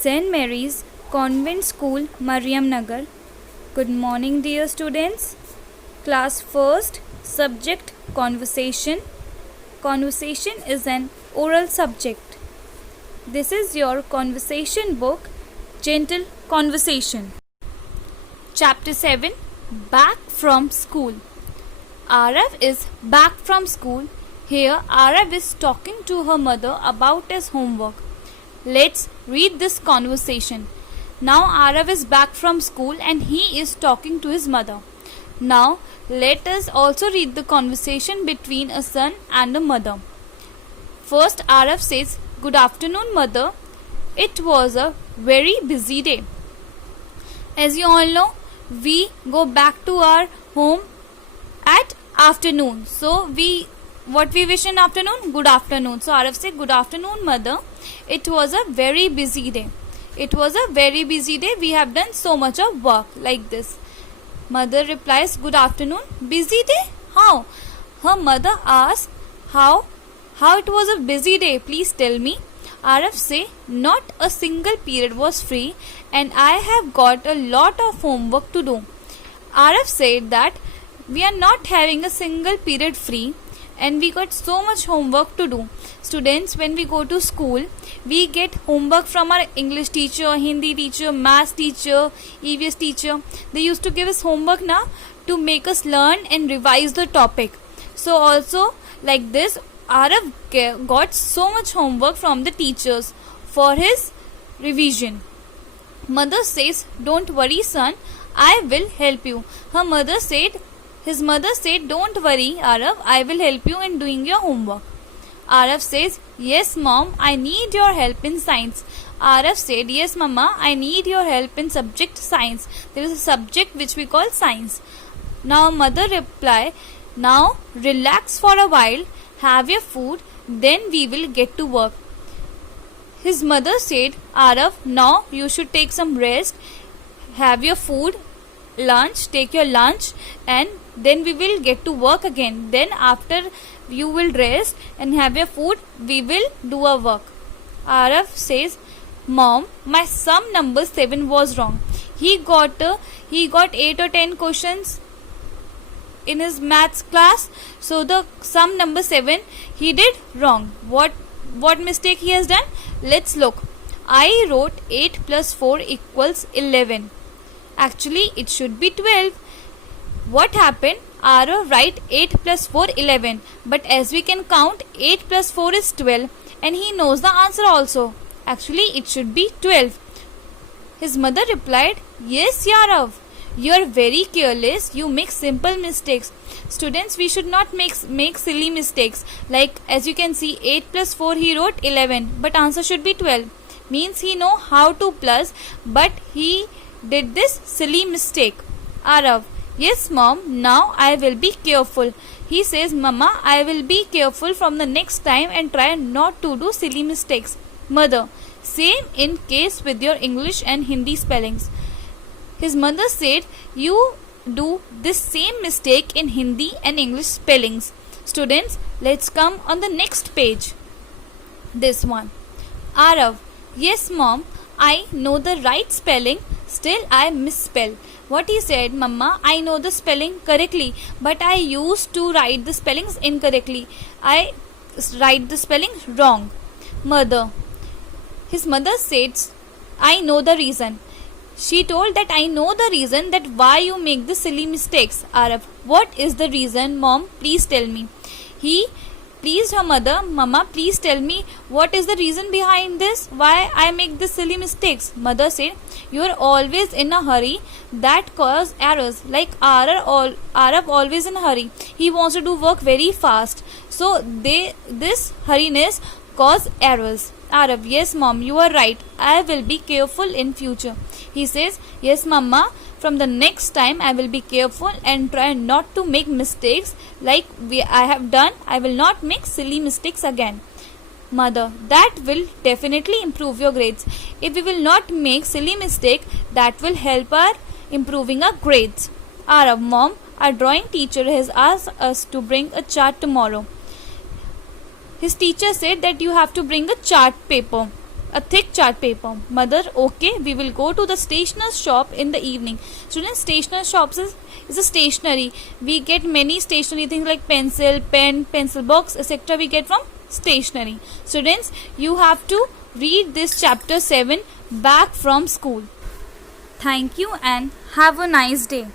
St. Mary's Convent School, Mariam Nagar. Good morning, dear students. Class first, subject conversation. Conversation is an oral subject. This is your conversation book, Gentle Conversation. Chapter 7, Back from School. Arav is back from school. Here, Arav is talking to her mother about his homework. Let's read this conversation. Now Arav is back from school and he is talking to his mother. Now let us also read the conversation between a son and a mother. First Arav says, "Good afternoon, mother. It was a very busy day. As you all know, we go back to our home at afternoon. So what we wish in afternoon? Good afternoon. So Arav said, "Good afternoon, mother. It was a very busy day. It was a very busy day. We have done so much of work," like this. Mother replies, "Good afternoon. Busy day? How?" Her mother asks, How it was a busy day? Please tell me." Arav say, "Not a single period was free and I have got a lot of homework to do." Arav said that we are not having a single period free and we got so much homework to do. Students, when we go to school, we get homework from our English teacher, Hindi teacher, math teacher, EVS teacher. They used to give us homework now to make us learn and revise the topic. So also like this, Arav got so much homework from the teachers for his revision. Mother says, "Don't worry, son, I will help you." His mother said, "Don't worry, Arav, I will help you in doing your homework." Arav says, "Yes, mom, I need your help in science." Arav said, "Yes, mama, I need your help in subject science." There is a subject which we call science. Now mother replied, "Now relax for a while, have your food, then we will get to work." His mother said, "Arav, now you should take some rest, have your food, take your lunch, and then we will get to work again. Then after you will rest and have your food, we will do our work." Arav says, "Mom, my sum number 7 was wrong. He got 8 or 10 questions in his maths class. So the sum number 7 he did wrong. What mistake he has done? Let's look. I wrote 8 plus 4 equals 11. Actually, it should be 12. What happened? Arav write 8 plus 4 11. But as we can count, 8 plus 4 is 12. And he knows the answer also. Actually, it should be 12. His mother replied, "Yes, Arav, you are very careless. You make simple mistakes." Students, we should not make silly mistakes. Like as you can see, 8 plus 4 he wrote 11. But answer should be 12. Means he know how to plus. But he did this silly mistake. Arav, "Yes, mom, now I will be careful." He says, "Mama, I will be careful from the next time and try not to do silly mistakes." Mother, same in case with your English and Hindi spellings. His mother said, "You do this same mistake in Hindi and English spellings." Students, let's come on the next page. This one. Arav, "Yes, mom, I know the right spelling, still I misspell." What he said, "Mama, I know the spelling correctly, but I used to write the spellings incorrectly. I write the spelling wrong." Mother. His mother says, "I know the reason." She told that I know the reason that why you make the silly mistakes. Arav, what is the reason, mom? Please tell me. He pleased her mother, "Mama, please tell me what is the reason behind this, why I make the silly mistakes." Mother said, "You are always in a hurry, that cause errors. Like Arav always in a hurry. He wants to do work very fast. So this hurriness cause errors." Arav, "Yes, mom, you are right. I will be careful in future." He says, "Yes, mama, from the next time I will be careful and try not to make mistakes like I have done. I will not make silly mistakes again." Mother, "That will definitely improve your grades. If we will not make silly mistake, that will help our improving our grades." Arav, "Mom, our drawing teacher has asked us to bring a chart tomorrow. His teacher said that you have to bring a chart paper. a thick chart paper. Mother, okay, we will go to the stationer's shop in the evening. Students, stationer's shops is a stationery. We get many stationery things like pencil, pen, pencil box, etc. we get from stationery. Students, you have to read this chapter 7 back from school. Thank you and have a nice day.